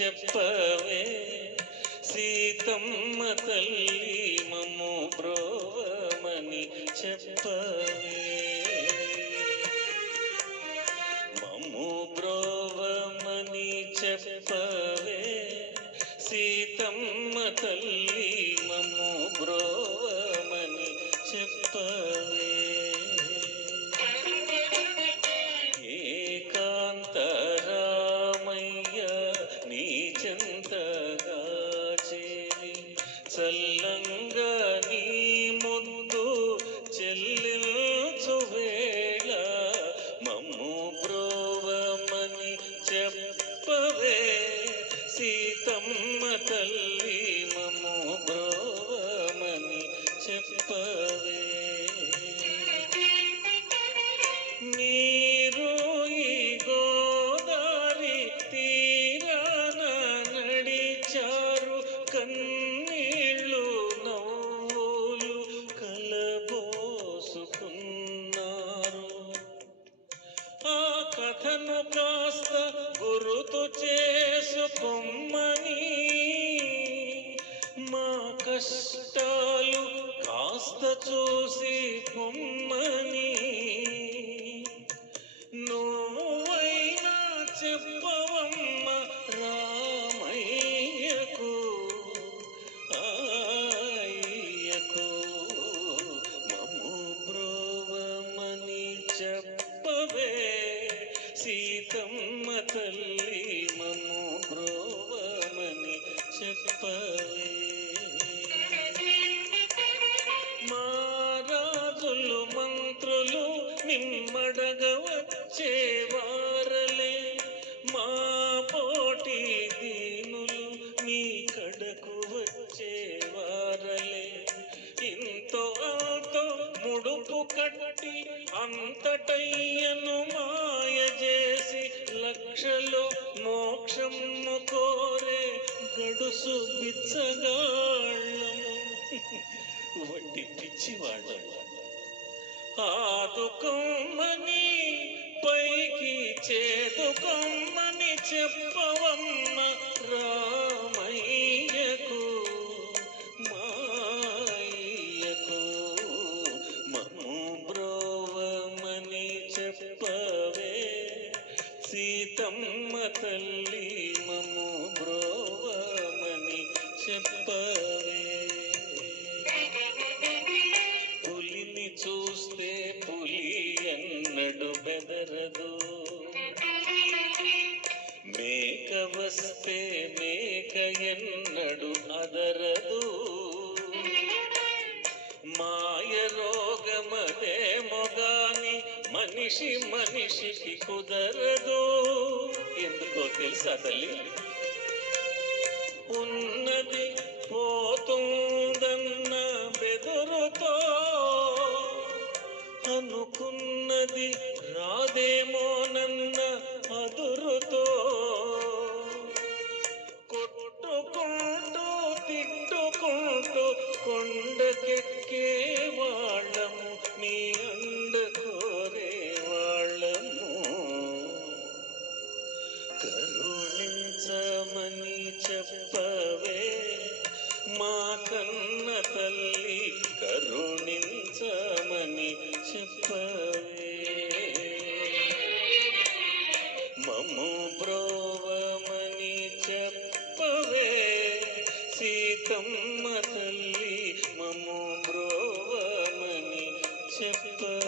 చెప్పవే సీతమ్మ తల్లి మమ్ము బ్రోవమని చెప్పవే మమ్ము బ్రోవమని చెప్పవే సీతమ్మ తల్లి మమ్ము బ్రోవమని చెప్పవే చల్లంగా నీ ముద్దు చెల్లించు వేళ మమ్ము బ్రోవమని చెప్పవే సీతమ్మ తల్లి మమ్ము బ్రోవమని చెప్పవే మీరు ఈ గోదారి తీరాన నడిచారు కన్నీళ్ళు నవ్వులు కలబోసుకున్నారు ఆ కథను కాస్త గుర్తు చేసుకొమ్మని మా కష్టాలు కాస్త చూసి పొమ్మని నువ్వైనా చెప్పవమ్మ రామయ్యకు ఆయకు మమ్ము బ్రోవమని చెప్పవే సీతమ్మ తల్లి మమ్ము బ్రోవమని చెప్పవే మా రాజులు మంత్రులు నిమ్మడగ వచ్చేవారలే మా పోటీ దీనులు మీ కడకు వచ్చేవారలే ఇంతో అంతో ముడుపు కట్టి అంతటయ్యను మాయ చేసి లక్షలు మోక్షము కోరే గడుసు బిచ్చగాళ్ళము వడ్డి పిచ్చివాళ్ళము ఆదుకొమ్మని పైకి చేదుకొమ్మని చెప్పవమ్మ రామయ్యకు మాయ్యకు మమ్ము బ్రోవమని చెప్పవే సీతమ్మ తల్లి మమ్ము బ్రోవమని చెప్పవే పులిని చూస్తే పులి ఎన్నడు బెదరదు మేక వస్తే మేక ఎన్నడు అదరదు మాయ రోగమదేమో గాని మనిషి మనిషికి కుదరదు ఎందుకో తెలుసా తల్లి ఉన్నది పోతుందన్న బెదురుతో అనుకున్నది రాదేమోనన్న అదురుతో కొట్టుకుంటూ తిట్టుకుంటూ కొండకెక్కే వాళ్ళము మీ అండ కోరే వాళ్ళము కరుణించమని చెప్పవే మా కన్న తల్లి కరుణించమని చెప్పవే మమ్ము బ్రోవమని చెప్పవే సీతమ్మ తల్లి మమ్ము బ్రోవమని చెప్పవే